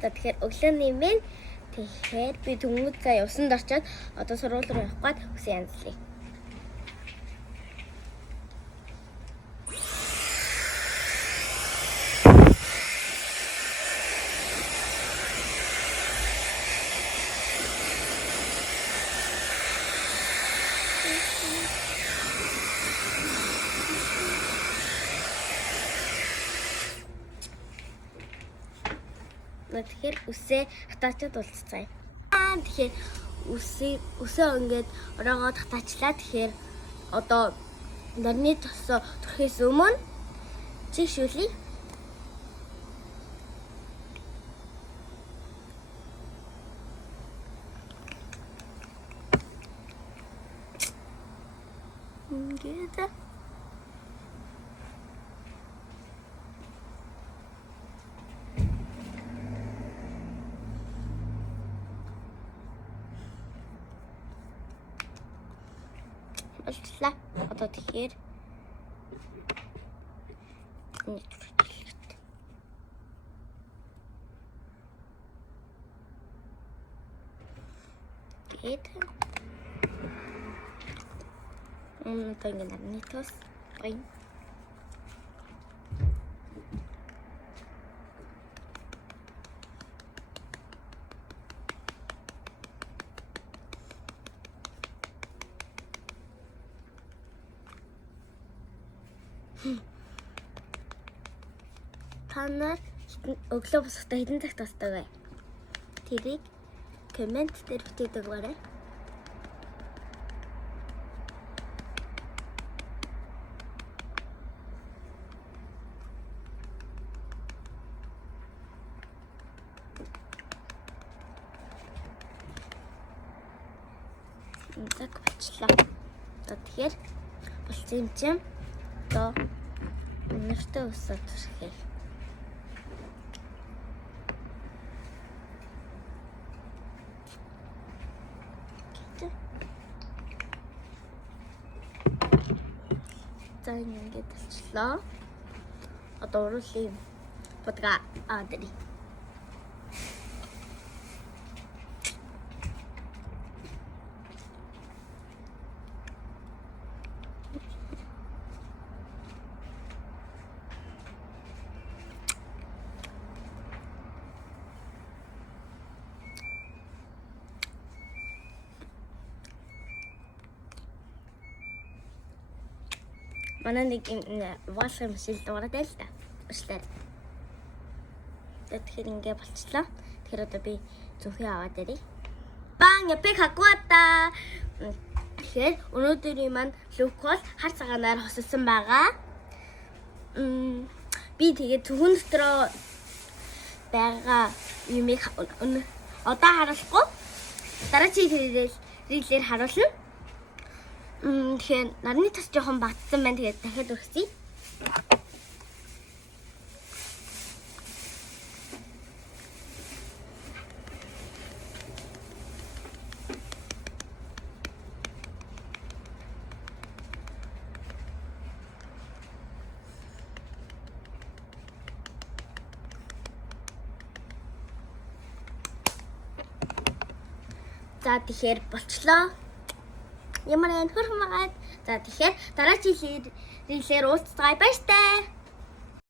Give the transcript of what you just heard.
За тэгэхээр өглөөний минь тэгэхээр би төнгөд за явсанд очиод одоо сургууль руу явах гээд үсэн янзлаа. Тэгэхээр үсээ хатаачаад уулзцгаая. Тэгэхээр үсээ ингээд ороогоо хатаачлаа. Тэгэхээр одоо нарны тосоо төрхөөс өмнө чигшүүлье. Ингээд болчихлаа. Одоо тэгэхээр tagay narny tos. Okay. Та нар өглөө босохдоо хэдэн цагт босдог вэ? Тэрийг коммент дээр бичээд өгөөрэй. Так болчихлоо. Тэгэхээр болсон юм чинь одоо өнөртөө усаад төрхий. За ингээд болчихлоо. Одоо уруулын подга дэрий. Манай нэг ваашрын машин дуурайд л та. Уушлаа. Тэгэхээр ингэ болчихлоо. Тэгэхээр одоо би зөвхөн аваад ирье. Бан япик хакуата. Тэгэхээр өнөөдрийн маань лүк бол хар цагаанаар хосолсон байгаа. Би тэгээд зөвхөн дотроо байгаа юмыг одоо харуулахгүй. Дараагийн хэлээр харуулна. Тэгэхээр нарны тас жоохон батсан байна. Тэгээд дахиад өргөцье. За тэгэхээр болчлоо. Ямар энэ хөрхөн магаад. За тэгэхээр дараагийн хэлээр уулзцгаая баяртай.